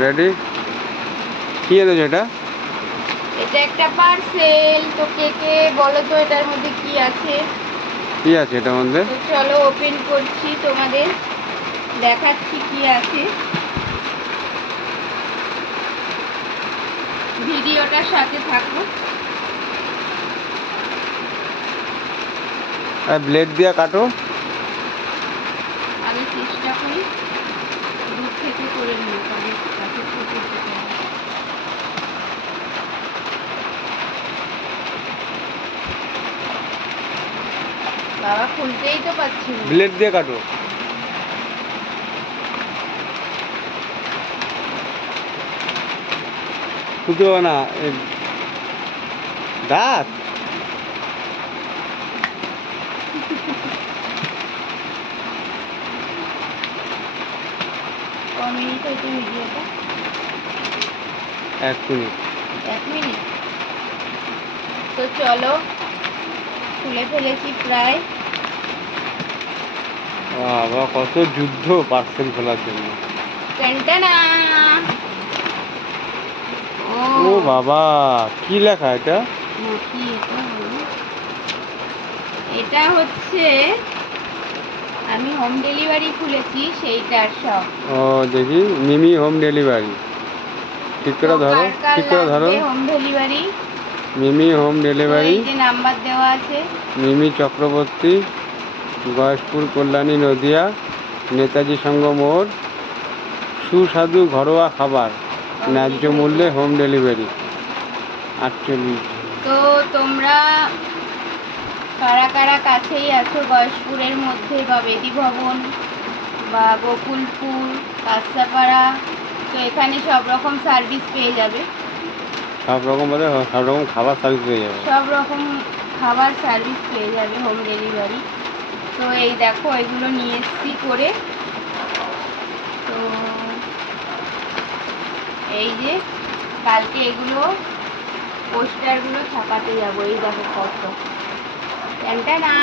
Ready. কি এনেছো এটা? এটা একটা পার্সেল। তো কে বলো তো এটার মধ্যে কি আছে? কি আছে এটার মধ্যে? তো চলো ওপেন করছি, তোমাদের দেখাচ্ছি কি আছে। ভিডিওটার সাথে থাকো। ব্লেড দিয়ে কাটো। আমি চেষ্টা করি দূর থেকে করে নিই, কারণ কাছে ছোট যেতে হয়। বাবা খুলতেই তো পাচ্ছি না। ব্লেড দিয়ে কাটো। খুলতে হবে না, দাঁত। ক মিনিট হয়েছে ভিডিওটা? 1 মিনিট। 1 মিনিট। তো চলো খুলে ফেলেছি প্রায়। বাবা কত যুদ্ধ পার্সেল খোলার জন্য। টানটানা। ও বাবা, কি লেখা এটা? কি এটা হলো? এটা হচ্ছে আমি হোম ডেলিভারি খুলেছি সেইটার সব। ও দেখি, মিমি হোম ডেলিভারি। ঠিক তো করে ধরো, কার কার ঠিক করে ধরো। লাগবে হোম ডেলিভারি? মিমি হোম তো ডেলিভারি। এই যে নাম্বার দেওয়া আছে। মিমি চক্রবর্তী, গয়েশপুর, কল্যাণী, নদিয়া, নেতাজি সংঘ মোড়। সুস্বাদু ঘরোয়া খাবার, ন্যায্য মূল্যে হোম ডেলিভারি। 48। তো তোমরা কারা কারা কাছেই আছো গয়েশপুরের মধ্যে, বা বেদি ভবন বা গোকুলপুর, কাঁচরাপাড়া, তো এখানে সব রকম সার্ভিস পেয়ে যাবে। সব রকম বলে সব রকম খাবার সার্ভিস পেয়ে যাবে। সব রকম খাবার সার্ভিস পেয়ে যাবে হোম ডেলিভারি। তো এই দেখো এগুলো নিয়ে এসছি করে। তো এই যে কালকে এগুলো পোস্টারগুলো ছাপাতে যাবো। এই দেখো কত, না